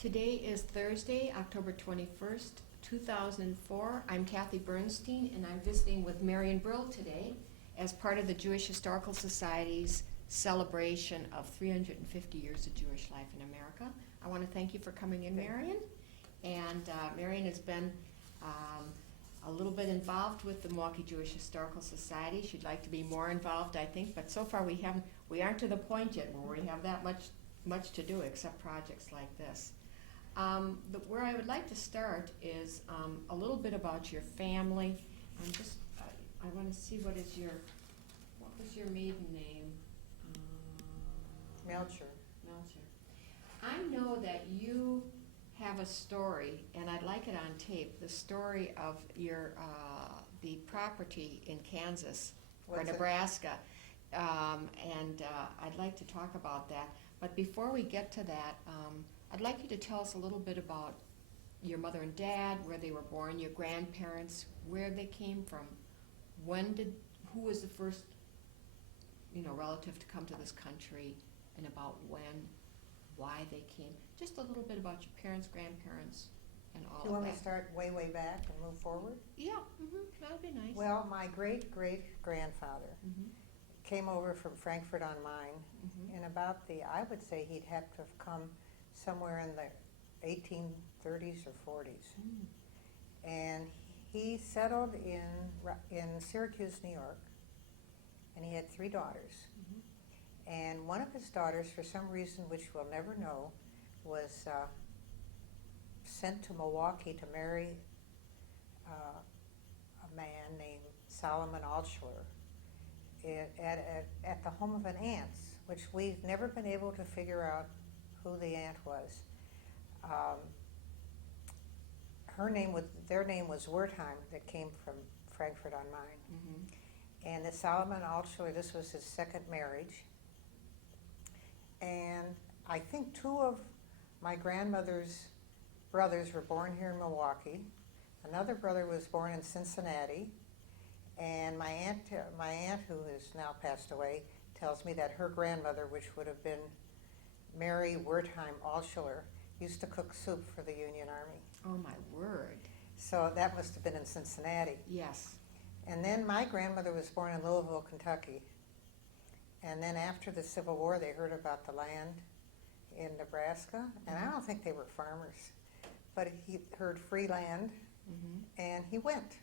Today is Thursday, October 21st, 2004. I'm Kathy Bernstein, and I'm visiting with Marian Brill today as part of the Jewish Historical Society's celebration of 350 years of Jewish life in America. I want to thank you for coming in, Marian. And Marian has been a little bit involved with the Milwaukee Jewish Historical Society. She'd like to be more involved, I think, but so far we aren't to the point yet where we have that much to do except projects like this. Where I would like to start is a little bit about your family. I want to see what was your maiden name? Melcher. I know that you have a story, and I'd like it on tape, the story of your the property in Kansas or Nebraska. I'd like to talk about that. But before we get to that, I'd like you to tell us a little bit about your mother and dad, where they were born, your grandparents, where they came from, who was the first, relative to come to this country, and about when, why they came. Just a little bit about your parents, grandparents, and all of that. Do you want me to start way back and move forward? Yeah, that'd be nice. Well, my great-great-grandfather came over from Frankfurt on Main in about I would say he'd have to have come somewhere in the 1830s or 40s. And he settled in Syracuse, New York, and he had 3 daughters. And one of his daughters, for some reason which we'll never know, was sent to Milwaukee to marry a man named Solomon Altschler at the home of an aunt's, which we've never been able to figure out who the aunt was. Their name was Wertheim, that came from Frankfurt on Main. And the Solomon Altschler, this was his second marriage. And I think 2 of my grandmother's brothers were born here in Milwaukee. Another brother was born in Cincinnati. And my aunt, who has now passed away, tells me that her grandmother, which would have been Mary Wertheim Altschler, used to cook soup for the Union Army. Oh, my word. So that must have been in Cincinnati. Yes. And then my grandmother was born in Louisville, Kentucky. And then after the Civil War, they heard about the land in Nebraska. And I don't think they were farmers. But he heard free land, and he went.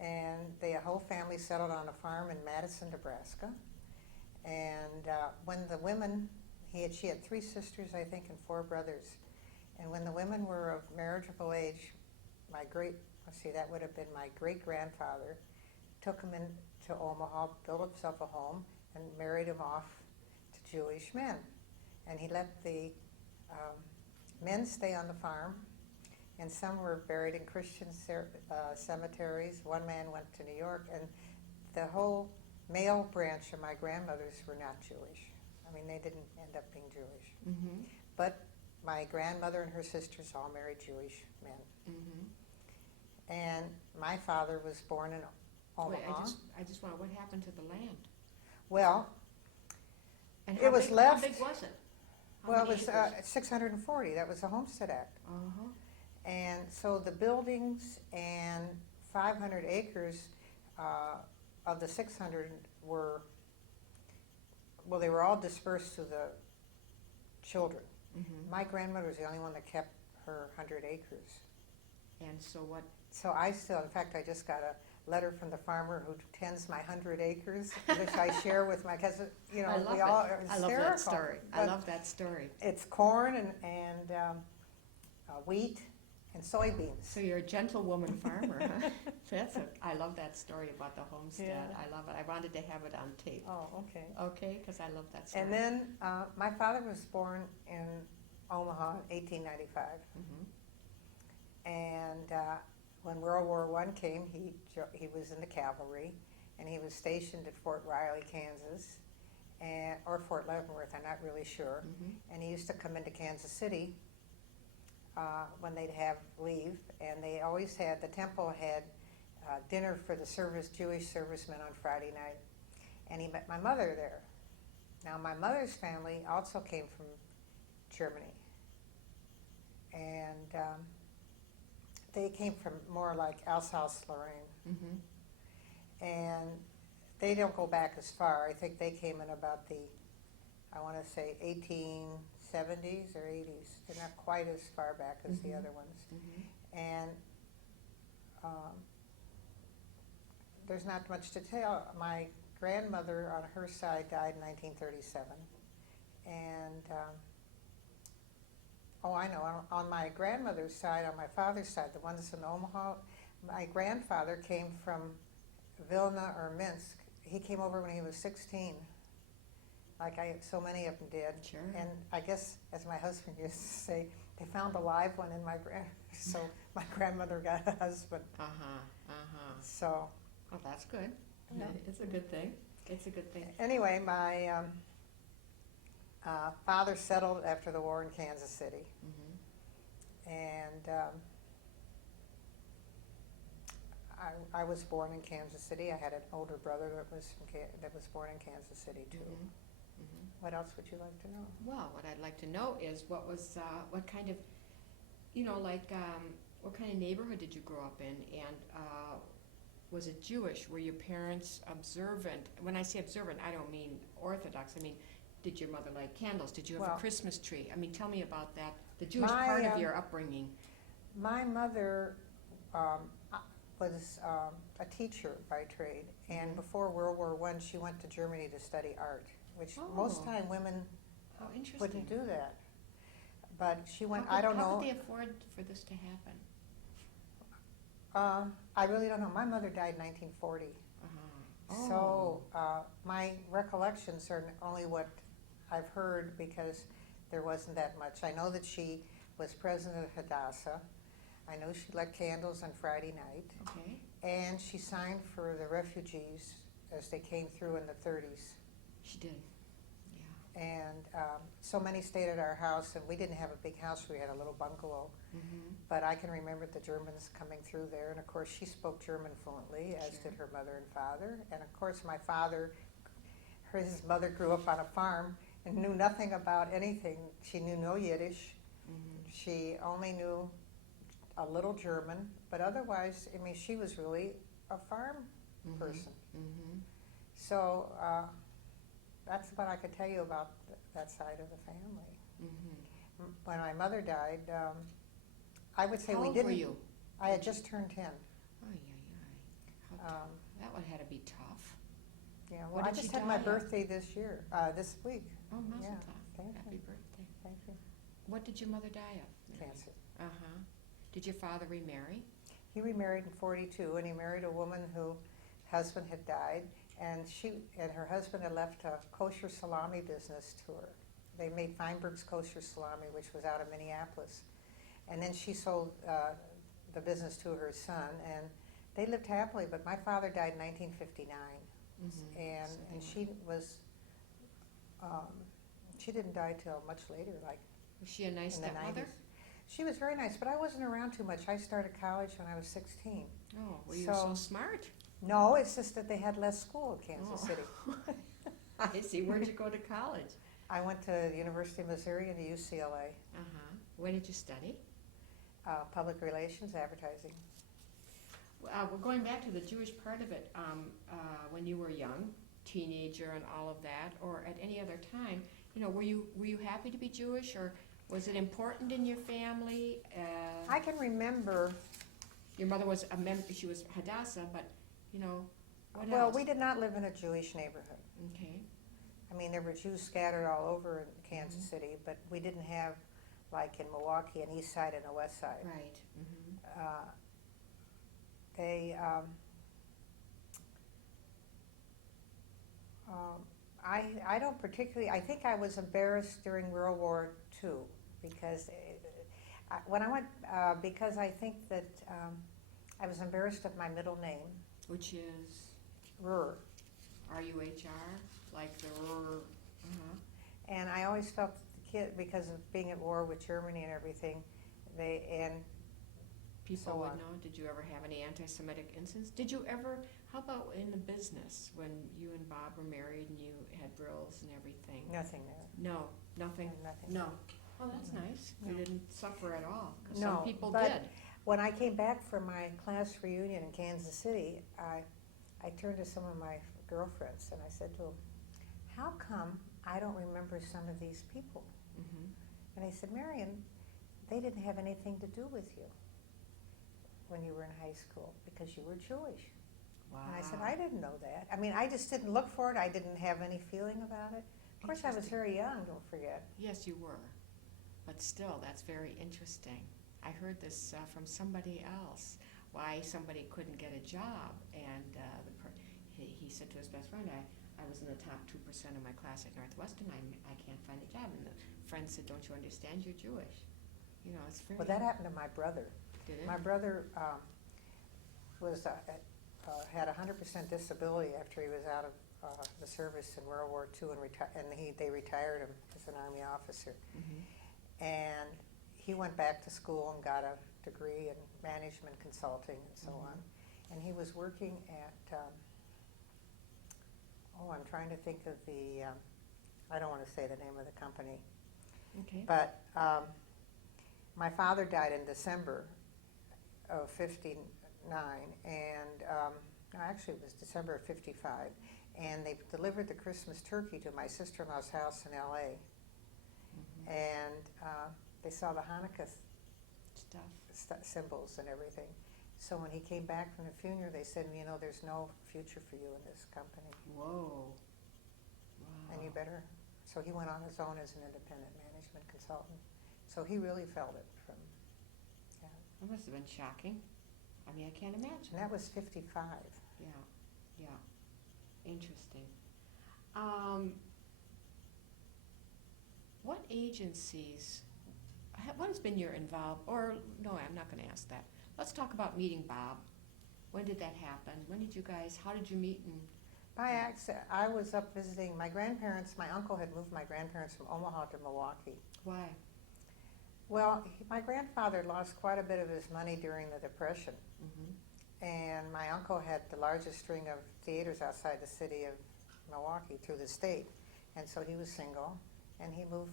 And the whole family settled on a farm in Madison, Nebraska. And when the women, she had 3 sisters, I think, and 4 brothers. And when the women were of marriageable age, that would have been my great-grandfather, took them into Omaha, built himself a home, and married him off to Jewish men. And he let the men stay on the farm, and some were buried in Christian cemeteries. One man went to New York, and the whole male branch of my grandmothers were not Jewish. I mean, they didn't end up being Jewish. But my grandmother and her sisters all married Jewish men. And my father was born in Omaha. Wait, I just want, what happened to the land? Well, And it was left. How big was it? Well, it was 640. That was the Homestead Act. And so the buildings and 500 acres of the 600 they were all dispersed to the children. My grandmother was the only one that kept her 100 acres. And so what? So I I just got a letter from the farmer who tends my 100 acres, which I share with my cousin. I love that story. I love that story. It's corn and wheat and soybeans. So you're a gentlewoman farmer, huh? I love that story about the homestead. Yeah. I love it. I wanted to have it on tape. Oh, okay. Okay, because I love that story. And then my father was born in Omaha in 1895. And when World War I came, he was in the cavalry, and he was stationed at Fort Riley, Kansas, or Fort Leavenworth, I'm not really sure. And he used to come into Kansas City when they'd have leave, and the temple had dinner for the Jewish servicemen on Friday night, and he met my mother there. Now, my mother's family also came from Germany, and they came from more like Alsace-Lorraine, Mm-hmm. and they don't go back as far. I think they came in about the, I want to say 1870s or 80s. They're not quite as far back as the Mhm. other ones. Mm-hmm. And there's not much to tell. My grandmother on her side died in 1937. And, oh, I know, on my grandmother's side, on my father's side, the ones in Omaha, my grandfather came from Vilna or Minsk. He came over when he was 16, like so many of them did. Sure. And I guess, as my husband used to say, they found a live one in so my grandmother got a husband. Uh-huh. Uh-huh. So, Well, that's good. Yeah. It's a good thing. It's a good thing. anyway, my father settled after the war in Kansas City. Mm-hmm. And I was born in Kansas City. I had an older brother that was born in Kansas City too. Mm-hmm. Mm-hmm. What else would you like to know? Well, what I'd like to know is what kind of, what kind of neighborhood did you grow up in, and was it Jewish? Were your parents observant? When I say observant, I don't mean Orthodox. I mean, did your mother light candles? Did you have Well, a Christmas tree? I mean, tell me about that, the Jewish my, part of your upbringing. My mother was a teacher by trade, and Mhm. before World War I, she went to Germany to study art, which most Oh. time women How interesting. wouldn't do that. But she went, How I don't How know. could they afford for this to happen? I really don't know. My mother died in 1940. Uh-huh. So my recollections are only what I've heard because there wasn't that much. I know that she was president of Hadassah. I know she lit candles on Friday night. Okay. And she signed for the refugees as they came through in the 30s. She did. Yeah. And so many stayed at our house, and we didn't have a big house. We had a little bungalow. Mm-hmm. But I can remember the Germans coming through there. And of course, she spoke German fluently, as Sure. did her mother and father. And of course, my father, his mother grew up on a farm and knew nothing about anything. She knew no Yiddish. Mm-hmm. She only knew a little German, but otherwise, I mean, she was really a farm person. Mm-hmm. So that's what I could tell you about that side of the family. Mm-hmm. When my mother died, I would say How we old didn't. were you? I had just turned 10. Oh, yeah. That would have to be tough. Yeah, well, What I did just she had my die of? birthday this week. Oh, mazel Yeah, tov. thank Happy you. birthday. Thank you. What did your mother die of? Cancer. Uh-huh. Did your father remarry? He remarried in 42, and he married a woman whose husband had died, and her husband had left a kosher salami business to her. They made Feinberg's kosher salami, which was out of Minneapolis. And then she sold the business to her son, and they lived happily, but my father died in 1959. Mm-hmm. And she was, she didn't die till much later, like Was she a nice in the stepmother? 90s. She was very nice, but I wasn't around too much. I started college when I was 16. Oh, well, you were so So- smart. No, it's just that they had less school in Kansas Oh. City. I see. Where'd you go to college? I went to the University of Missouri and the UCLA, Uh-huh. Where did you study? public relations, advertising. We're going back to the Jewish part of it. When you were young, teenager, and all of that, or at any other time, were you happy to be Jewish, or was it important in your family? I can remember, Your mother was a member. She was Hadassah, but what well, else? we did not live in a Jewish neighborhood. Okay. I mean, there were Jews scattered all over in Kansas Mhm. City, but we didn't have, like in Milwaukee, an east side and a west side. Right. Mm-hmm. They, I don't particularly, I think I was embarrassed during World War II because when I went, because I think that I was embarrassed of my middle name, Which is Ruhr. R-U-H-R, like the Ruhr. Uh-huh. And I always felt that the kid, because of being at war with Germany and everything, People So would on. know. Did you ever have any anti-Semitic incidents? Did you ever? How about in the business when you and Bob were married and you had Brills and everything? nothing there. No, nothing. Nothing. No. Oh, that's nice. You No. didn't suffer at all, 'cause No, some people but- did. When I came back from my class reunion in Kansas City, I turned to some of my girlfriends and I said to them, how come I don't remember some of these people? Mhm. And I said, Marian, they didn't have anything to do with you when you were in high school because you were Jewish. Wow. And I said, I didn't know that. I mean, I just didn't look for it. I didn't have any feeling about it. Of course, I was Interesting. very young, don't forget. Yes, you were. But still, that's very interesting. I heard this from somebody else, why somebody couldn't get a job. And he said to his best friend, I was in the top 2% of my class at Northwestern. I can't find a job. And the friend said, don't you understand? You're Jewish. You know, it's very... Well, that happened to my brother. Did it? My brother was had 100% disability after he was out of the service in World War II, and they retired him as an Army officer. Mhm. And he went back to school and got a degree in management consulting and so Mhm. on. And he was working at, I'm trying to think of the, I don't want to say the name of the company, Okay. but my father died in December of 59, and actually it was December of 55, and they delivered the Christmas turkey to my sister-in-law's house in L.A., Mhm. and they saw the Hanukkah Stuff. symbols and everything. So when he came back from the funeral, they said, you know, there's no future for you in this company, Whoa. Wow. and you better. So he went on his own as an independent management consultant. So he really felt it from, yeah. That must have been shocking. I mean, I can't imagine. And that was 55. Yeah, yeah. Interesting. What agencies, what has been your or no, I'm not going to ask that. Let's talk about meeting Bob. When did that happen? When did you guys, how did you meet? And By accident, I was up visiting my grandparents. My uncle had moved my grandparents from Omaha to Milwaukee. why? Well, my grandfather lost quite a bit of his money during the Depression. Mm-hmm. And my uncle had the largest string of theaters outside the city of Milwaukee through the state. And so he was single, and he moved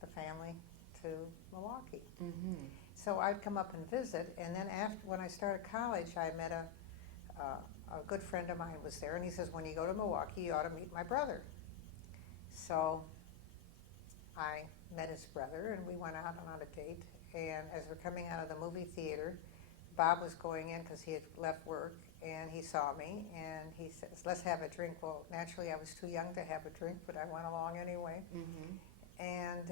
the family to Milwaukee. Mm-hmm. So I'd come up and visit, and then when I started college, I met a good friend of mine was there, and he says, when you go to Milwaukee, you ought to meet my brother. So I met his brother, and we went out on a date, and as we're coming out of the movie theater, Bob was going in because he had left work, and he saw me, and he says, let's have a drink. Well, naturally, I was too young to have a drink, but I went along anyway. Mm-hmm. And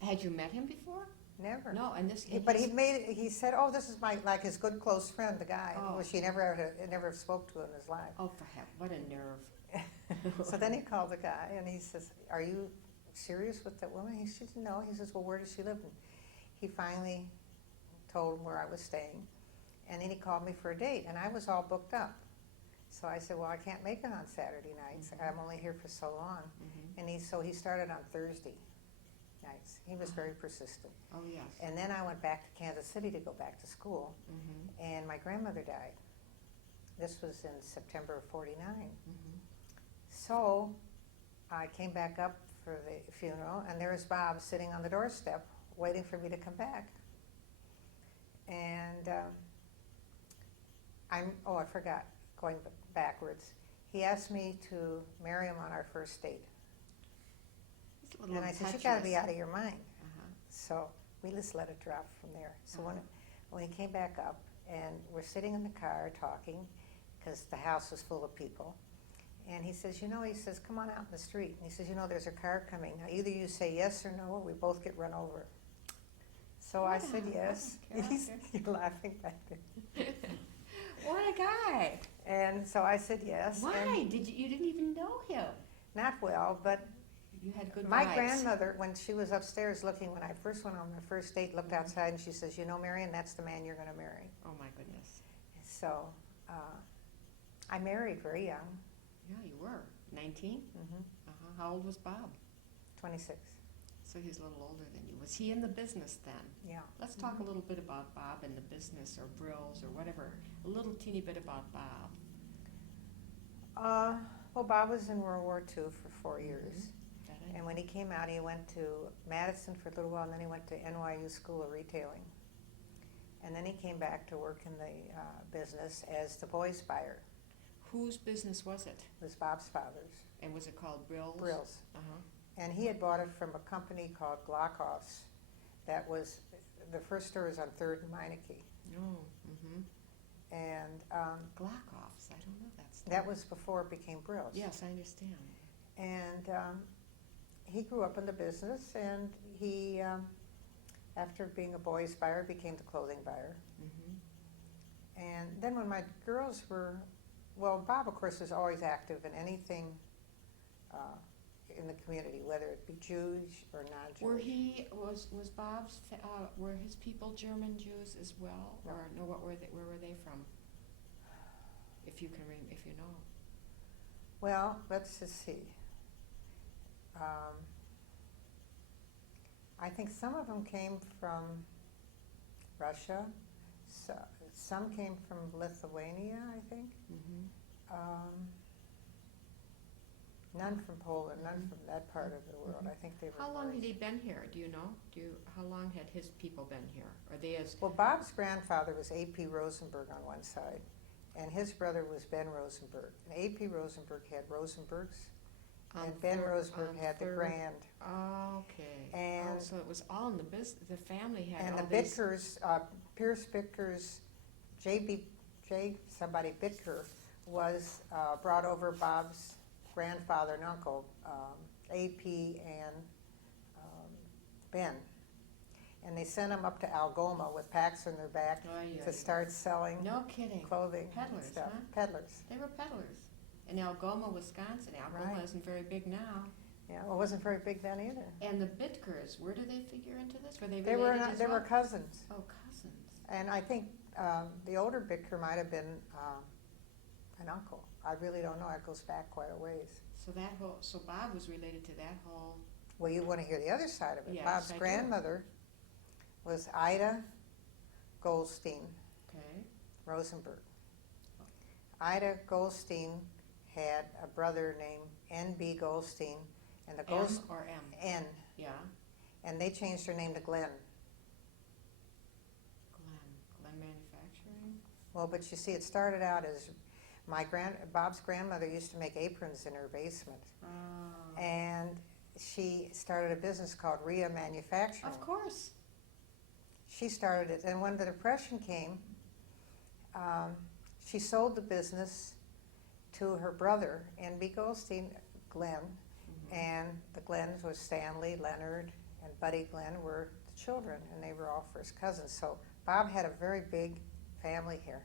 Had you met him before? never. No, and this. But he said, oh, this is like his good close friend, the guy, Oh. which he never spoke to in his life. Oh, for heck, what a nerve. So then he called the guy, and he says, are you serious with that woman? He says, no. He says, well, where does she live? And he finally told him where I was staying, and then he called me for a date, and I was all booked up. So I said, well, I can't make it on Saturday nights. Mhm. I'm only here for so long. Mm-hmm. And so he started on Thursday nights. He was very persistent. Oh, yes. And then I went back to Kansas City to go back to school, Mm-hmm. and my grandmother died. This was in September of 49. Mm-hmm. So I came back up for the funeral, and there was Bob sitting on the doorstep waiting for me to come back. And I forgot, going backwards. He asked me to marry him on our first date. He's a little And I said, you got to be impetuous. out of your mind. Uh-huh. So we just let it drop from there. So Uh-huh. when he came back up, and we're sitting in the car talking, because the house was full of people, and he says, he says, come on out in the street. And he says, there's a car coming. Now, either you say yes or no, or we both get run over. So I said Wow, yes. that's a You're laughing back there. What a guy. And so I said yes. Why? And You didn't even know him? not well, but You had good my vibes. grandmother, when she was upstairs looking, when I first went on my first date, looked outside and she says, Marian, that's the man you're going to marry. Oh, my goodness. So I married very young, Yeah, you were. 19? mm-hmm, Uh-huh. How old was Bob? 26. So he's a little older than you. Was he in the business then? Yeah. Let's talk a little bit about Bob and the business, or Brill's, or whatever. A little teeny bit about Bob. Well, Bob was in World War II for 4 years. That And when he came out, he went to Madison for a little while, and then he went to NYU School of Retailing. And then he came back to work in the business as the boys' buyer. Whose business was it? It was Bob's father's. And was it called Brill's? Brill's. Uh-huh. And he had bought it from a company called Glockoff's. That was, the first store was on 3rd and Meineke. Oh, mm-hmm. And Glockoff's, I don't know that stuff. that was before it became Brill's. Yes, I understand. And he grew up in the business, and he, after being a boys' buyer, became the clothing buyer. Mm-hmm. And then when my girls were, well, Bob, of course, was always active in anything in the community, whether it be Jewish or non-Jewish. Was Bob's, were his people German Jews as well? No. Or no, where were they from? If you if you know. Well, let's just see. I think some of them came from Russia. Some came from Lithuania, I think. Mm-hmm. None from Poland, none Mhm. from that part of the world. Mhm. I think they were. How long boys. had he been here? Do you know? How long had his people been here? Are they as Well, Bob's grandfather was A.P. Rosenberg on one side, and his brother was Ben Rosenberg. And A.P. Rosenberg had Rosenbergs, and Ben Rosenberg had the Grand. Oh, okay. And- so it was all in the business. The family had And all the these. Bitkers, Pierce Bitkers, somebody Bitker, was brought over Bob's grandfather and uncle, A.P. and Ben. And they sent them up to Algoma with packs on their back Oh, yeah, to start selling No kidding. clothing and Peddlers, stuff. huh? Peddlers. They were peddlers. In Algoma, Wisconsin. Algoma Right. isn't very big now. Yeah, well, it wasn't very big then either. And the Bitkers, where do they figure into this? Were they They related were as they well? were cousins, Oh, cousins. and I think the older Bitker might have been an uncle. I really don't know. It goes back quite a ways. So Bob was related to that whole. Well, you want to hear the other side of it. Yes, Bob's I do. grandmother was Ida Goldstein Okay. Rosenberg. Ida Goldstein had a brother named N.B. Goldstein, and the M or M? N, Yeah. and they changed her name to Glenn. Glenn Manufacturing. Well, but you see, it started out as Bob's grandmother used to make aprons in her basement, Oh. and she started a business called Rhea Manufacturing. Of course. She started it, and when the Depression came, she sold the business to her brother, N.B. Goldstein, Glenn, Mhm. and the Glens was Stanley, Leonard, and Buddy Glenn were the children, and they were all first cousins. So Bob had a very big family here.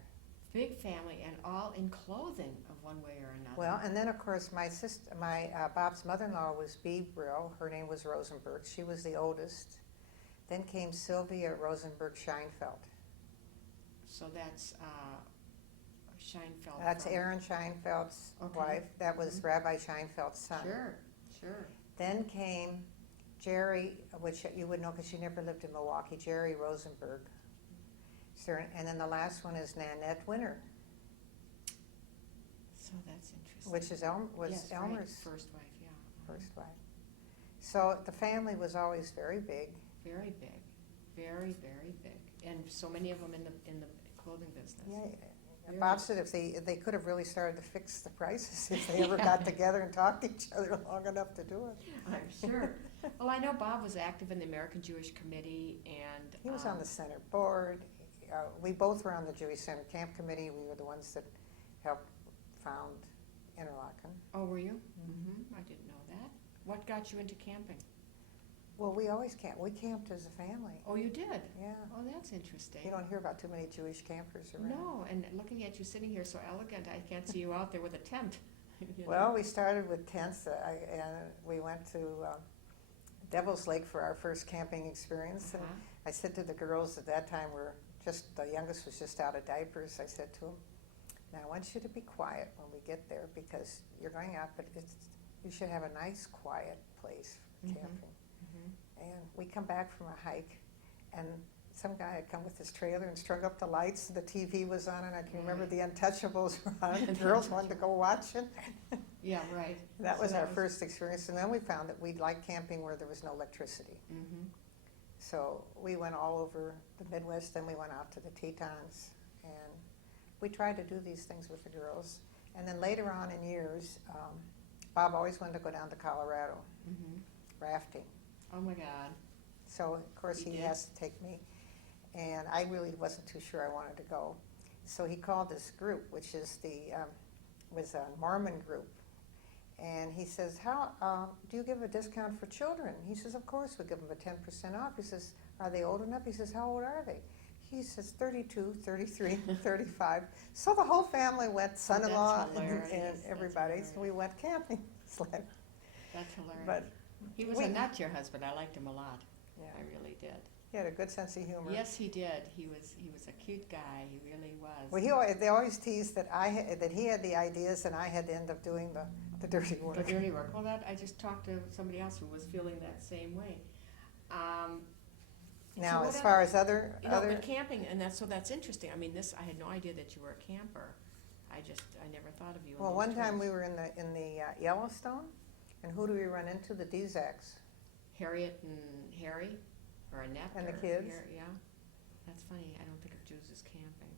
Big family and all in clothing of one way or another. Well, and then of course Bob's mother-in-law was Bee Brill. Her name was Rosenberg. She was the oldest. Then came Sylvia Rosenberg Scheinfeld. So that's Scheinfeld. That's from- Aaron Scheinfeld's Okay. wife. That was Mhm. Rabbi Scheinfeld's son. Sure. Then came Jerry, which you would know because she never lived in Milwaukee, Jerry Rosenberg. And then the last one is Nanette Winter, So that's interesting. which is Yes, right. Elmer's First wife, yeah. first wife. So the family was always very big. Very big, very big, and so many of them in the clothing business. Yeah. Very. Bob said if they could have really started to fix the prices if they ever got together and talked to each other long enough to do it. I'm sure. Well, I know Bob was active in the American Jewish Committee, and He was on the center board. We both were on the Jewish Center Camp Committee. We were the ones that helped found Interlaken. Oh, were you? Mm-hmm. I didn't know that. What got you into camping? Well, we always camped. We camped as a family. Oh, you did? Yeah. Oh, that's interesting. You don't hear about too many Jewish campers around. No, and looking at you sitting here so elegant, I can't see you out there with a tent. you know? Well, we started with tents, and we went to Devil's Lake for our first camping experience. And Uh-huh. I said to the girls at that time, the youngest was just out of diapers. I said to them, "Now I want you to be quiet when we get there because you're going out, but you should have a nice, quiet place for Mhm. camping." Mhm. And we come back from a hike, and some guy had come with his trailer and strung up the lights, and the TV was on, and I can remember Right. the Untouchables were on. The girls wanted to go watch it. Yeah, right. That So was that our was- first experience, and then we found that we liked camping where there was no electricity. Mhm. So we went all over the Midwest, then we went out to the Tetons, and we tried to do these things with the girls. And then later on in years, Bob always wanted to go down to Colorado, Mhm. rafting. Oh my God. So of course He he did? has to take me, and I really wasn't too sure I wanted to go. So he called this group, which is was a Mormon group, and he says, "How do you give a discount for children?" He says, "Of course we give them a 10% off." He says, "Are they old enough?" He says, "How old are they?" He says, 32, 33, 35. So the whole family went, son-in-law That's hilarious. and That's everybody. hilarious. So we went camping. Sled. That's hilarious. But he was we- a nut, your husband. I liked him a lot. yeah, I really did. he had a good sense of humor. Yes, he did. He was a cute guy. He really was. Well, they always teased that that he had the ideas and I had to end up doing the dirty work. The dirty work. Well, I just talked to somebody else who was feeling that same way. Now, so as far as other, but camping, and that's interesting. I mean, I had no idea that you were a camper. I never thought of you. well, one time we were in the Yellowstone, and who do we run into? The Dzaks. Harriet and Harry, or Annette, And the or kids. yeah, that's funny. I don't think of Jews as camping.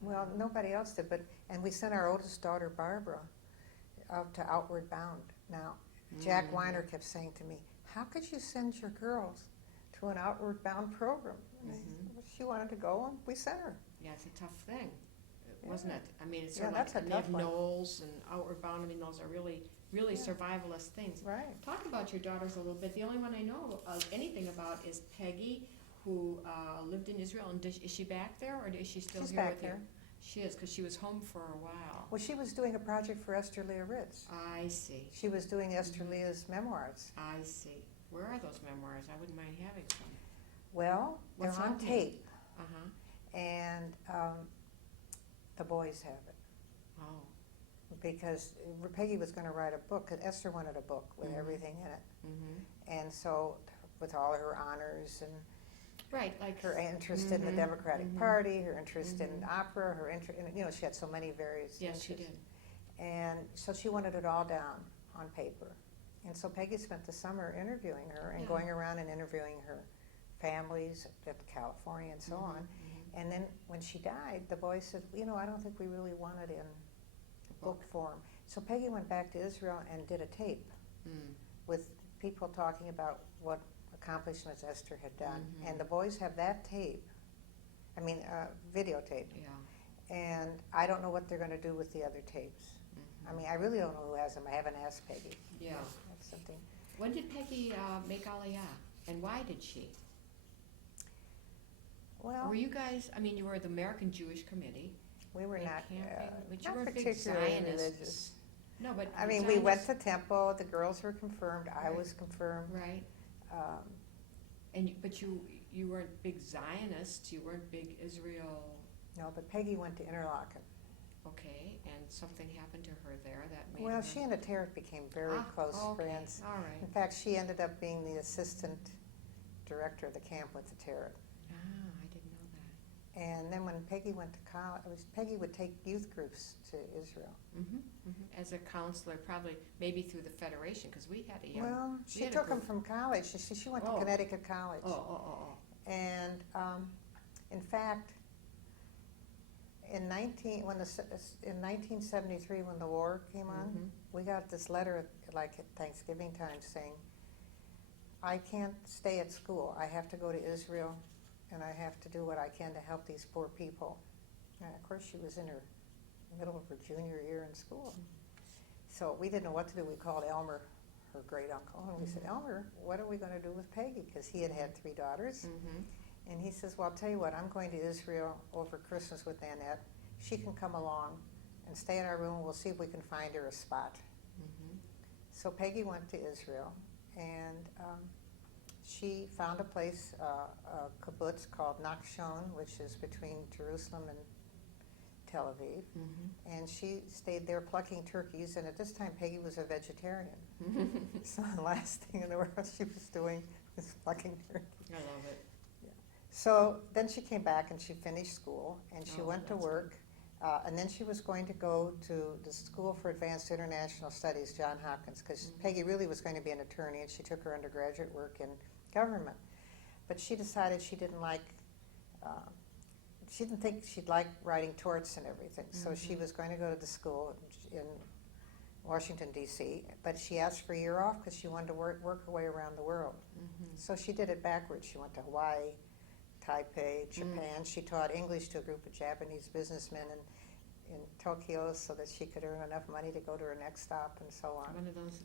Well, nobody else did, and we sent our oldest daughter, Barbara, out to Outward Bound. Now, Jack Mhm. Weiner kept saying to me, "How could you send your girls to an Outward Bound program?" And she wanted to go, and we sent her. Yeah, it's a tough thing, Yeah. wasn't it? I mean, it's Yeah, sort of that's like a they have tough one. Knolls and Outward Bound. I mean, those are really Yeah. survivalist things. Right. Talk about your daughters a little bit. The only one I know of anything about is Peggy, who lived in Israel. And is she back there, or is she still She's here back with there. you? She is, because she was home for a while. Well, she was doing a project for Esther Leah Ritz. I see. She was doing Esther Mhm. Leah's memoirs. I see. Where are those memoirs? I wouldn't mind having some. Well, they're What's on happening? tape, Uh-huh. and the boys have it. Oh. Because Peggy was going to write a book, 'cause Esther wanted a book with Mhm. everything in it. Mm-hmm. And so, with all her honors and Right, like. her interest in the Mhm, Democratic mhm. Party, her interest in Mhm. opera, her interest, she had so many various Yes, she interests. did. And so she wanted it all down on paper. And so Peggy spent the summer interviewing her and Yeah. going around and interviewing her families at California and so Mhm, on. mhm. And then when she died, the boys said, I don't think we really want it in book form. So Peggy went back to Israel and did a tape Mm. with people talking about what accomplishments Esther had done. Mhm. And the boys have that tape, videotape. Yeah. And I don't know what they're going to do with the other tapes. Mhm. I mean, I really don't know who has them. I haven't asked Peggy. Yeah. That's something. When did Peggy make Aliyah, and why did she? Well, Were you guys? I mean, you were the American Jewish Committee. we were and not, camping, but you not weren't big particularly Zionists. religious. No, but I mean, we went to Zionists- temple. The girls were confirmed. I Right. was confirmed. right, Um, but you weren't big Zionists. You weren't big Israel. no, but Peggy went to Interlaken. Okay, and something happened to her there that made Well, her. she and Tarek became very close okay. friends. All right. In fact, she ended up being the assistant director of the camp with the Tarek. Ah, I didn't know that. And then when Peggy went to college, Peggy would take youth groups to Israel. Mm-hmm, mm-hmm. As a counselor, probably maybe through the federation, because we had a young. Well, we she had a took them group. from college. She went to Oh. Connecticut College. Oh. And in fact, in 1973, when the war came on, Mhm. we got this letter at Thanksgiving time saying, "I can't stay at school. I have to go to Israel, and I have to do what I can to help these poor people." And of course, she was in her middle of her junior year in school, so we didn't know what to do. We called Elmer, her great uncle, and we said, Mhm. "Elmer, what are we going to do with Peggy?" Because he had 3 daughters. Mm-hmm. And he says, "Well, I'll tell you what, I'm going to Israel over Christmas with Annette. She can come along and stay in our room. We'll see if we can find her a spot." Mm-hmm. So Peggy went to Israel, and she found a place, a kibbutz called Nachshon, which is between Jerusalem and Tel Aviv. Mm-hmm. And she stayed there plucking turkeys, and at this time Peggy was a vegetarian. So the last thing in the world she was doing was plucking turkeys. I love it. So then she came back and she finished school and she Oh, went to that's work And then she was going to go to the School for Advanced International Studies, John Hopkins, because Peggy really was going to be an attorney, and she took her undergraduate work in government. But she decided she didn't think she'd like writing torts and everything. So she was going to go to the school in Washington, D.C., but she asked for a year off because she wanted to work her way around the world. So she did it backwards. She went to Hawaii, Taipei, Japan. She taught English to a group of Japanese businessmen in Tokyo so that she could earn enough money to go to her next stop and so on. One of those.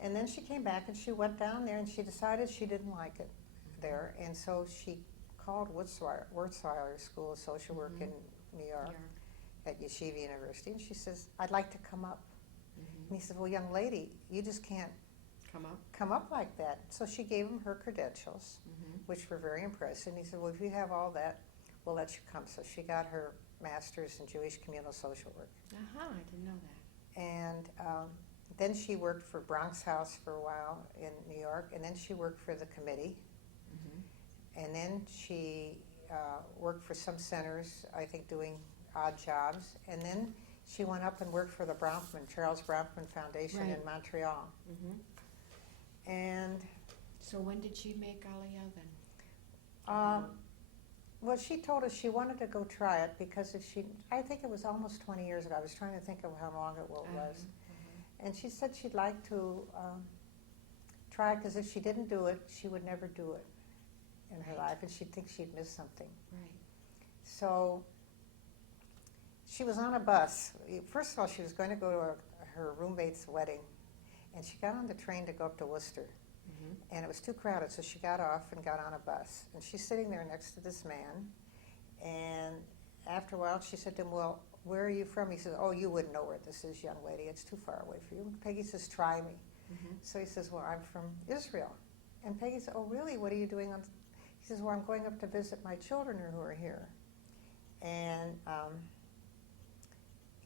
And then she came back and she went down there and she decided she didn't like it there. And so she called Wurzweiler School of Social Work in New York at Yeshiva University. And she says, I'd like to come up. And he said, well, young lady, you just can't come up like that. So she gave him her credentials, which were very impressive. And he said, well, if you have all that, we'll let you come. So she got her master's in Jewish communal social work. I didn't know that. And then she worked for Bronx House for a while in New York, and then she worked for the committee. And then she worked for some centers, I think doing odd jobs. And then she went up and worked for the Charles Bronfman Foundation in Montreal. And so when did she make Aliyah then? Well, she told us she wanted to go try it because I think it was almost 20 years ago. I was trying to think of how long it was. And she said she'd like to try it because if she didn't do it, she would never do it in her life, and she'd think she'd miss something. So she was on a bus. First of all, she was going to go to her roommate's wedding, and she got on the train to go up to Worcester. And it was too crowded, so she got off and got on a bus. And she's sitting there next to this man, and after a while she said to him, well, where are you from? He says, oh, you wouldn't know where this is, young lady. It's too far away for you. Peggy says, try me. So he says, well, I'm from Israel. And Peggy said, oh, really? What are you doing He says, well, I'm going up to visit my children who are here. And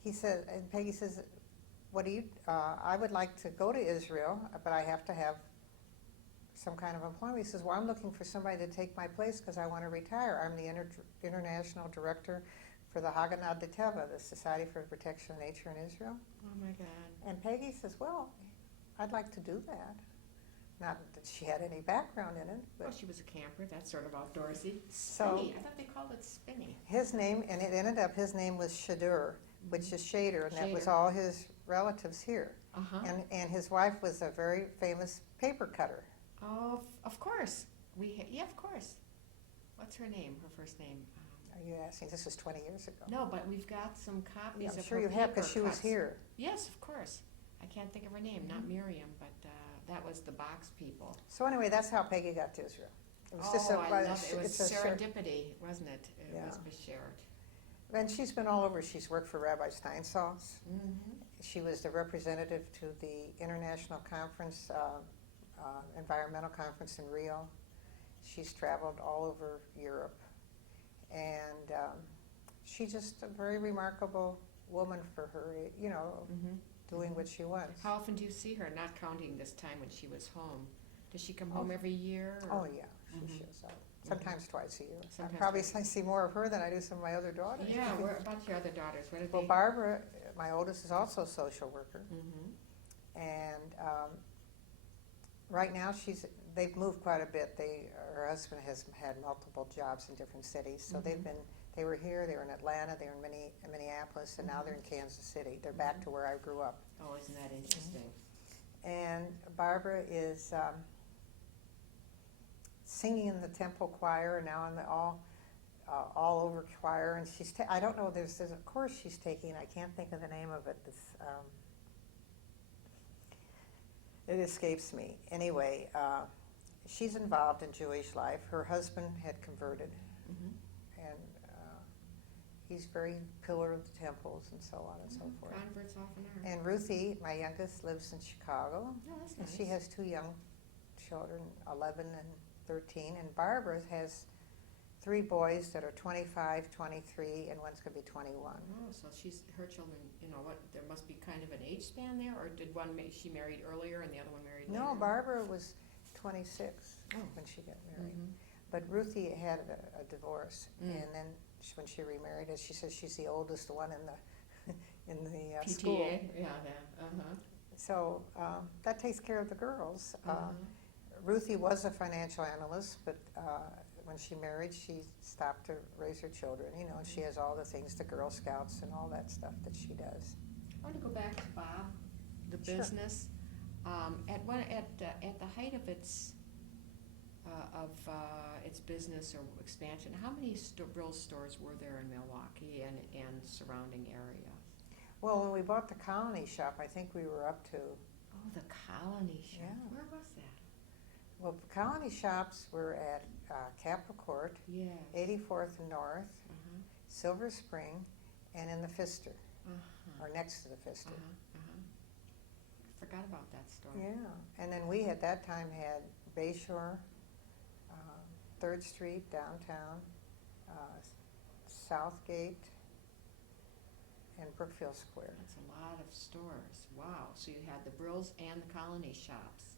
he said, and Peggy says, what do you, I would like to go to Israel, but I have to have some kind of employment. He says, well, I'm looking for somebody to take my place because I want to retire. I'm the international director for the Haganah de Teva, the Society for the Protection of Nature in Israel. Oh my God. And Peggy says, well, I'd like to do that. Not that she had any background in it. But well, she was a camper. That's sort of outdoorsy. So Spinny. I thought they called it spinny. His name, and it ended up, his name was Shadur, which is Shader, and that was all his relatives here. And his wife was a very famous paper cutter. Oh, of course. Yeah, of course. What's her name? Her first name? Are you asking? This was 20 years ago. No, but we've got some copies I'm of sure her you have because she was cuts. here. Yes, of course. I can't think of her name. Not Miriam, but that was the box people. So anyway, that's how Peggy got to Israel. It was I love it. It was it's serendipity, wasn't it? It was shared. And she's been all over. She's worked for Rabbi Steinsaltz. She was the representative to the International Conference, Environmental Conference in Rio. She's traveled all over Europe. And she's just a very remarkable woman for her, doing what she wants. How often do you see her, not counting this time when she was home? Does she come home every year? Or? Oh, yeah. She shows up. Sometimes twice a year. I see more of her than I do some of my other daughters. Yeah, what about your other daughters? What are well, they? Barbara, my oldest, is also a social worker. And right now they've moved quite a bit. Her husband has had multiple jobs in different cities. So they were here, they were in Atlanta, they were in Minneapolis, and now they're in Kansas City. They're back to where I grew up. Oh, isn't that interesting? And Barbara is singing in the temple choir, now in the all over choir, and she's I don't know, there's a course she's taking, I can't think of the name of it. It escapes me. Anyway, she's involved in Jewish life. Her husband had converted, and he's very pillar of the temples and so on and so forth. Converts often are. And Ruthie, my youngest, lives in Chicago. Oh, that's and nice. she has two young children, 11 and 13. And Barbara has 3 boys that are 25, 23, and one's going to be 21. Oh, so her children, there must be kind of an age span there, or did she married earlier and the other one married later? No, Barbara was 26 when she got married. But Ruthie had a divorce, and then when she remarried us. She says she's the oldest one in the PTA? school. Yeah, that, uh-huh. So that takes care of the girls. Uh-huh. Ruthie was a financial analyst, but when she married, she stopped to raise her children. You know, and she has all the things, the Girl Scouts and all that stuff that she does. I want to go back to Bob, the Sure. business. At the height of its business or expansion, how many Brill stores were there in Milwaukee and surrounding area? Well, when we bought the Colony shop, I think we were up to, Oh, the Colony shop. Yeah. Where was that? well, Colony shops were at Capra Court, Yes. 84th and North, Uh-huh. Silver Spring, and in the Pfister, Uh-huh. or next to the Pfister. Uh-huh. Uh-huh. I forgot about that store. Yeah, and then we at that time had Bayshore, 3rd Street downtown, Southgate, and Brookfield Square. That's a lot of stores. Wow. So you had the Brills and the Colony shops.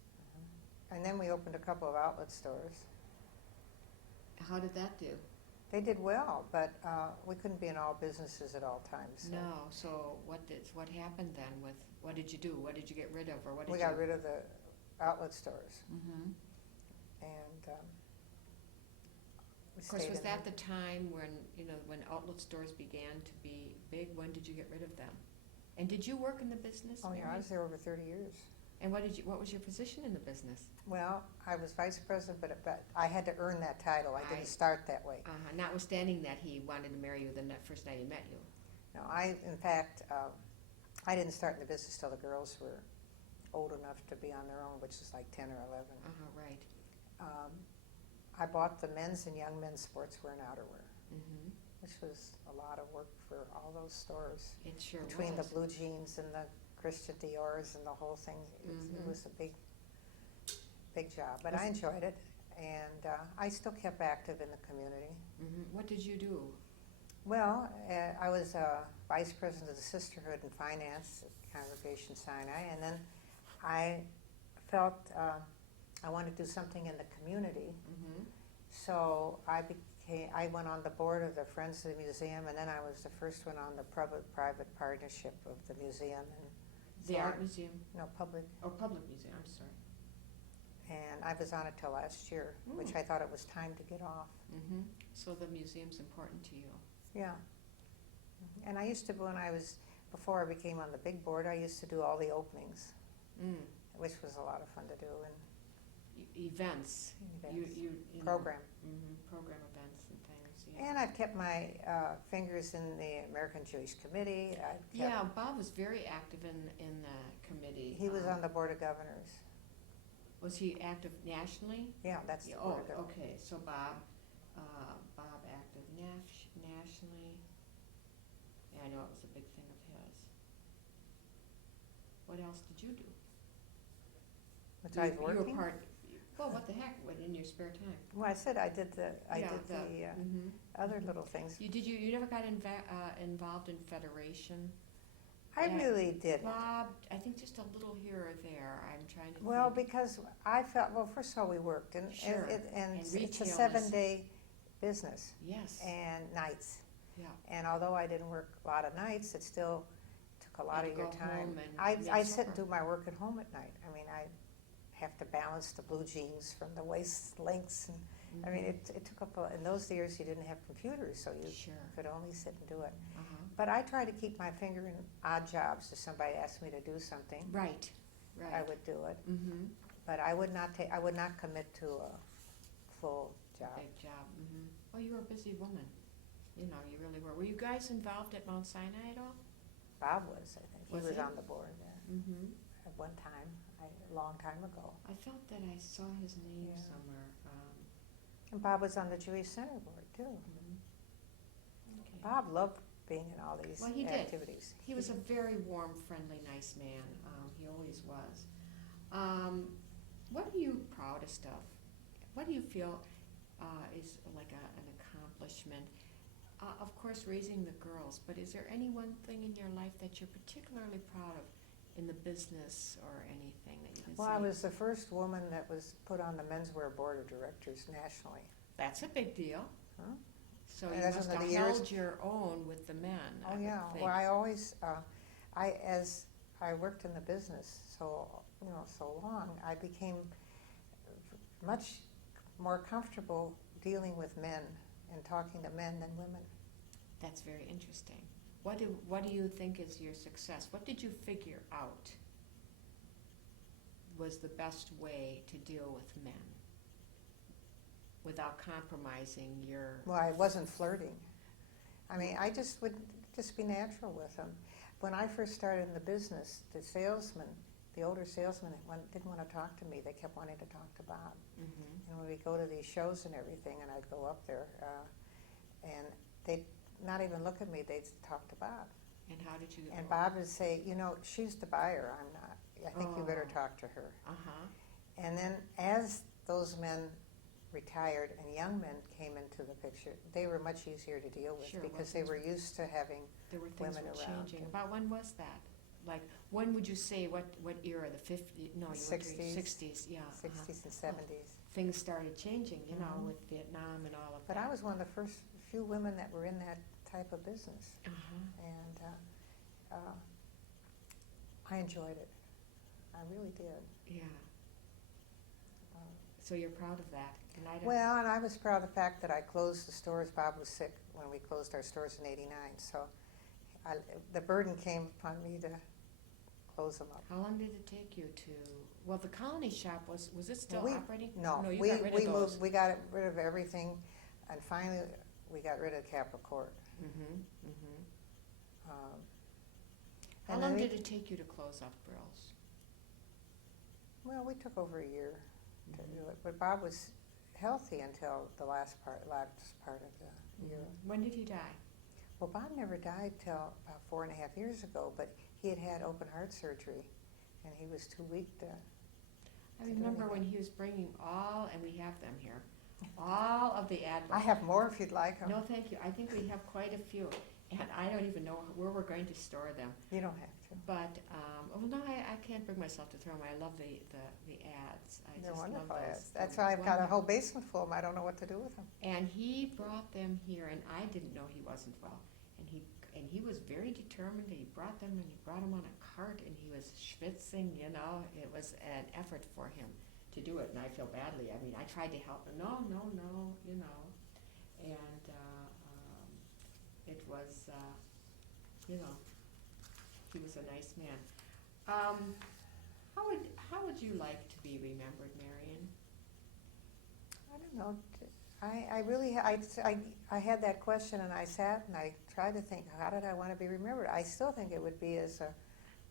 And then we opened a couple of outlet stores. How did that do? They did well, but we couldn't be in all businesses at all times. So No. So what happened then with, what did you do? What did you get rid of, or what did we you? got rid of the outlet stores, Mm-hmm. and we Of course, stayed was in that the time when outlet stores began to be big? When did you get rid of them? And did you work in the business? Oh yeah, I Mary? was there over 30 years. And what was your position in the business? Well, I was vice president, but I had to earn that title. I Right. didn't start that way. Notwithstanding that he wanted to marry you the first night he met you. No, in fact, I didn't start in the business till the girls were old enough to be on their own, which is like 10 or 11. Right. I bought the men's and young men's sportswear and outerwear, Mm-hmm. which was a lot of work for all those stores. It sure Between was. the blue jeans and the Christian Dior's and the whole thing, it Mhm. was a big job. But I enjoyed it, and I still kept active in the community. Mm-hmm. What did you do? Well, I was vice president of the Sisterhood and Finance at Congregation Sinai, and then I felt I wanted to do something in the community, Mm-hmm. so I went on the board of the Friends of the Museum, and then I was the first one on the public-private partnership of the museum, and The so art museum? public, Public museum, I'm sorry. and I was on it till last year, which I thought it was time to get off. Mm-hmm. So the museum's important to you. Yeah. And I used to, before I became on the big board, I used to do all the openings, which was a lot of fun to do, and Events. events. You Program. Program events and things. Yeah. And I've kept my fingers in the American Jewish Committee. Yeah, Bob was very active in the committee. He was on the Board of Governors. Was he active nationally? Yeah, that's the Yeah, Board of Governors. okay. So Bob active nationally. Yeah, I know it was a big thing of his. What else did you do? Besides You were working? Well, what the heck? What in your spare time? Well, I said I did the Mm-hmm. other little things. You never got involved in federation? I Yeah. really did. Bob, I think just a little here or there. I'm trying to. Well, think. because I felt, well, first of all, we worked, and Sure. and And it's a retail is- 7-day business Yes. and nights. Yeah. And although I didn't work a lot of nights, it still took a lot had of to your go time. home and I make sit and supper. do my work at home at night. I mean, I have to balance the blue jeans from the waist lengths, and I mean, it took up in those years you didn't have computers, so you Sure. could only sit and do it. Uh-huh. But I try to keep my finger in odd jobs. If somebody asked me to do something, Right. Right. I would do it. Mm-hmm. But I would not commit to a full job. Big job. Mm-hmm. Well, you were a busy woman. You really were. Were you guys involved at Mount Sinai at all? Bob was, I think. Was he was he? on the board there Mm-hmm. at one time, a long time ago. I felt that I saw his name Yeah. somewhere. And Bob was on the Jewish Center board, too. Okay. Bob loved being in all these Well, he did. activities. He was a very warm, friendly, nice man. He always was. What are you proudest of? What do you feel is like an accomplishment? Of course, raising the girls, but is there any one thing in your life that you're particularly proud of in the business or anything that you can Well, say? I was the first woman that was put on the menswear board of directors nationally. That's a big deal. Huh? So And you as must in have the years- held your own with the men, I Oh, would yeah. think. Well, I always, as I worked in the business so long, I became much more comfortable dealing with men and talking to men than women. That's very interesting. What do you think is your success? What did you figure out was the best way to deal with men without compromising your... Well, I wasn't flirting. I mean, I just would just be natural with them. When I first started in the business, the older salesmen didn't want to talk to me. They kept wanting to talk to Bob. Mm-hmm. And when we go to these shows and everything, and I'd go up there, and they'd not even look at me, they'd talk to Bob. And how did you... And Bob would say, she's the buyer, I'm not. I think you better Oh. talk to her. Uh-huh. And then as those men retired and young men came into the picture, they were much easier to deal with Sure, because well, they were used to having There were things women were around. changing. About when was that? Like, when would you say, what era? The 50s? No, you 60s. 60s, yeah. 60s and 70s. Things started changing, Mhm. with Vietnam and all of But that. I was one of the first few women that were in that type of business, Uh-huh. and I enjoyed it. I really did. Yeah. Um, So you're proud of that. And I don't... Well, and I was proud of the fact that I closed the stores. Bob was sick when we closed our stores in '89, so the burden came upon me to close them up. How long did it take you to... Well, the Colony Shop, was it still We- operating? No, you we got rid of those. moved. We got rid of everything, and finally we got rid of Capitol Court. Mm-hmm, mm-hmm. Um, How and long then did it take you to close up Brill's? Well, we took over a year to Mhm. do it, but Bob was healthy until the last part of the year. When did he die? Well, Bob never died till about 4.5 years ago, but he had open heart surgery, and he was too weak to. I do remember when anything. he was bringing all, and we have them here, all of the ad I books. have more if you'd like them. No, thank you. I think we have quite a few, and I don't even know where we're going to store them. You don't have to. But, I can't bring myself to throw them. I love the ads. I They're just love wonderful those. ads. That's They're why I've got a wonderful. whole basement full of them. I don't know what to do with them. And he brought them here, and I didn't know he wasn't well. And he was very determined. He brought them, and he brought them on a cart, and he was schwitzing. It was an effort for him to do it, and I feel badly. I mean, I tried to help him. No, and it was, he was a nice man. How would you like to be remembered, Marian? I don't know. I had that question, and I sat and I tried to think, how did I want to be remembered? I still think it would be as a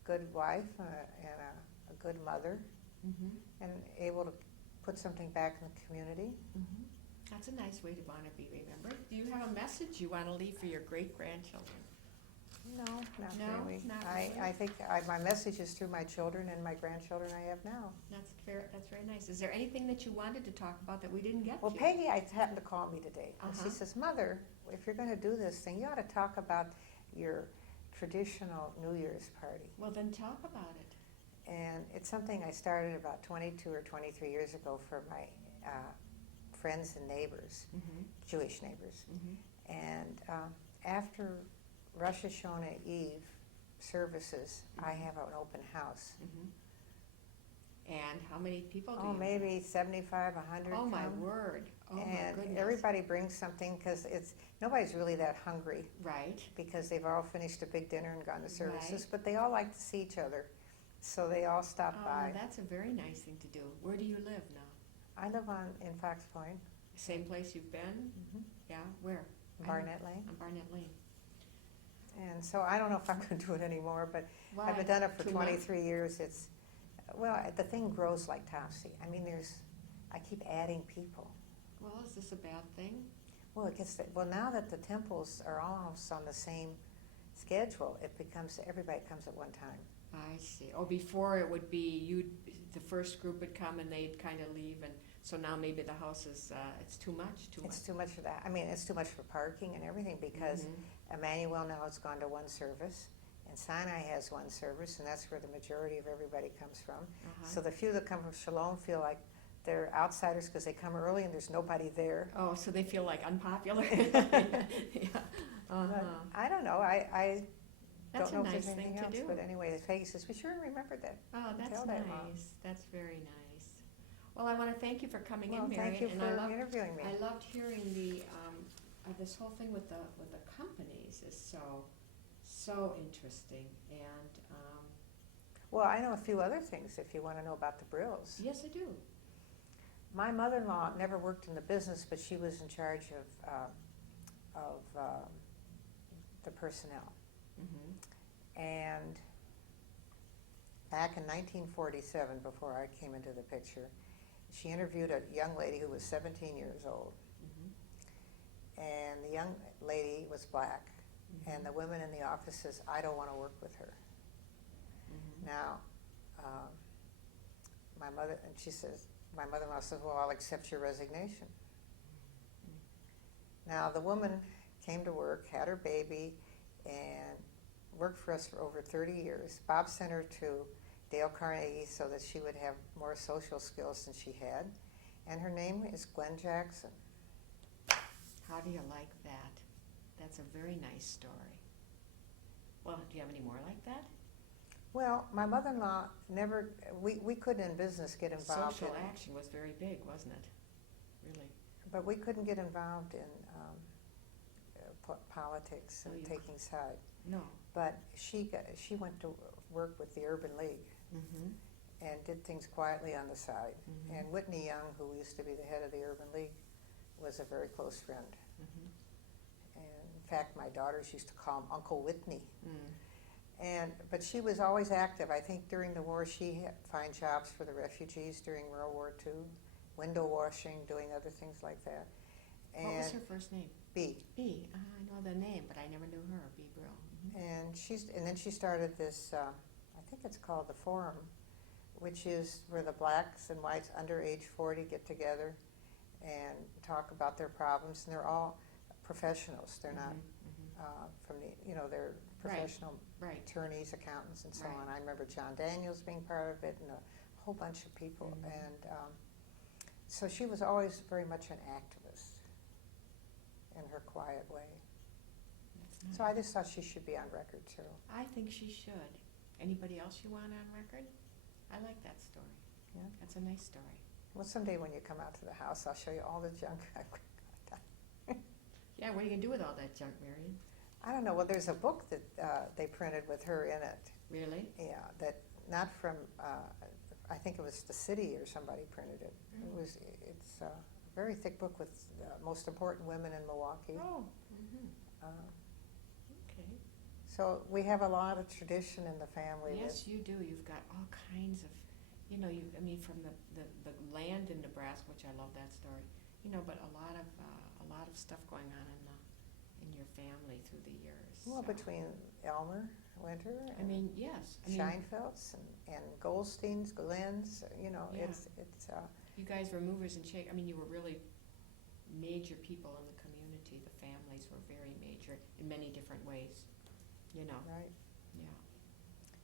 good wife and a good mother, Mm-hmm. and able to put something back in the community. Mm-hmm. That's a nice way to want to be remembered. Do you have a message you want to leave for your great-grandchildren? No, not No, really. not I really. think my message is through my children and my grandchildren I have now. That's very nice. Is there anything that you wanted to talk about that we didn't get Well, to? Peggy happened to call me today, and Uh-huh. she says, Mother, if you're going to do this thing, you ought to talk about your traditional New Year's party. Well, then talk about it. And it's something I started about 22 or 23 years ago for my friends and neighbors, Mm-hmm. Jewish neighbors. Mm-hmm. And after Rosh Hashanah Eve services, I have an open house. Mm-hmm. And how many people do Oh, you maybe 75, 100 Oh, my come. word. Oh, my And goodness. everybody brings something because nobody's really that hungry Right. because they've all finished a big dinner and gone to services, Right. but they all like to see each other. So they all stop Oh, by. that's a very nice thing to do. Where do you live now? I live in Fox Point, Same place you've been? Yeah, where? Barnett Lane. On Barnett Lane. And so I don't know if I'm going to do it anymore, but Why? I've done it for Too much? 23 years. The thing grows like topsy. I mean, I keep adding people. Well, is this a bad thing? Well, now that the temples are almost on the same schedule, everybody comes at one time. I see. Oh, before it would be the first group would come and they'd kind of leave, and so now maybe the house is it's too much. It's too much for that. I mean, it's too much for parking and everything because Mhm. Emmanuel now has gone to one service, and Sinai has one service, and that's where the majority of everybody comes from. Uh-huh. So the few that come from Shalom feel like they're outsiders because they come early and there's nobody there. Oh, so they feel like unpopular? Yeah. But I don't know. I That's don't a know if nice there's thing anything to als. do. But anyway, Peggy says, we sure remember that. Oh, that's Tell that, Mom. nice. That's very nice. Well, I want to thank you for coming Well, in, Marian. thank you and for interviewing me. I loved hearing the this whole thing with the companies is so interesting. And Well, I know a few other things if you want to know about the Brills. yes, I do. My mother-in-law never worked in the business, but she was in charge of the personnel. Mm-hmm. And back in 1947, before I came into the picture, she interviewed a young lady who was 17 years old. Mm-hmm. And the young lady was black. Mm-hmm. And the women in the office says, I don't want to work with her. Mm-hmm. Now, my mother-in-law says, well, I'll accept your resignation. Now, the woman came to work, had her baby, and worked for us for over 30 years. Bob sent her to Dale Carnegie so that she would have more social skills than she had. And her name is Gwen Jackson. How do you like that? That's a very nice story. Well, do you have any more like that? Well, my mother-in-law never, we couldn't in business get involved Social in, action was very big, wasn't it? Really? but we couldn't get involved in politics Oh, and you taking side. No. But she went to work with the Urban League Mm-hmm. and did things quietly on the side. Mm-hmm. And Whitney Young, who used to be the head of the Urban League, was a very close friend. Mm-hmm. And in fact, my daughters used to call him Uncle Whitney. Mm. But she was always active. I think during the war she had find jobs for the refugees during World War II, window washing, doing other things like that. And What was her first name? B. B. I know the name, but I never knew her. B. Brill. Mm-hmm. And then she started this, I think it's called the Forum, which is where the blacks and whites under age 40 get together and talk about their problems. And they're all professionals. They're not Mm-hmm. from the, they're professional Right. attorneys, accountants, and so Right. on. I remember John Daniels being part of it and a whole bunch of people. Mhm. And so she was always very much an activist in her quiet way. That's So I nice. just thought she should be on record too. I think she should. Anybody else you want on record? I like that story. Yeah. That's a nice story. Well, someday when you come out to the house, I'll show you all the junk I've got. Yeah, what are you going to do with all that junk, Marian? I don't know. Well, there's a book that they printed with her in it. Really? Yeah, that not from. I think it was the city or somebody printed it. Mm. It's a very thick book with the most important women in Milwaukee. Oh. Mm-hmm. Okay. So we have a lot of tradition in the family. Yes, you do. You've got all kinds of, from the land in Nebraska, which I love that story. But a lot of stuff going on in your family through the years. Well, so. between Elmer Winter and Yes. Scheinfeldts and Goldsteins, Glenn's, Yeah. it's You guys were movers and shakers. You were really major people in the community. The families were very major in many different ways. right. Yeah.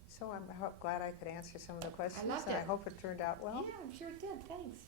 So I'm glad I could answer some of the questions. loved and I it. hope it turned out well. Yeah, I'm sure it did. Thanks.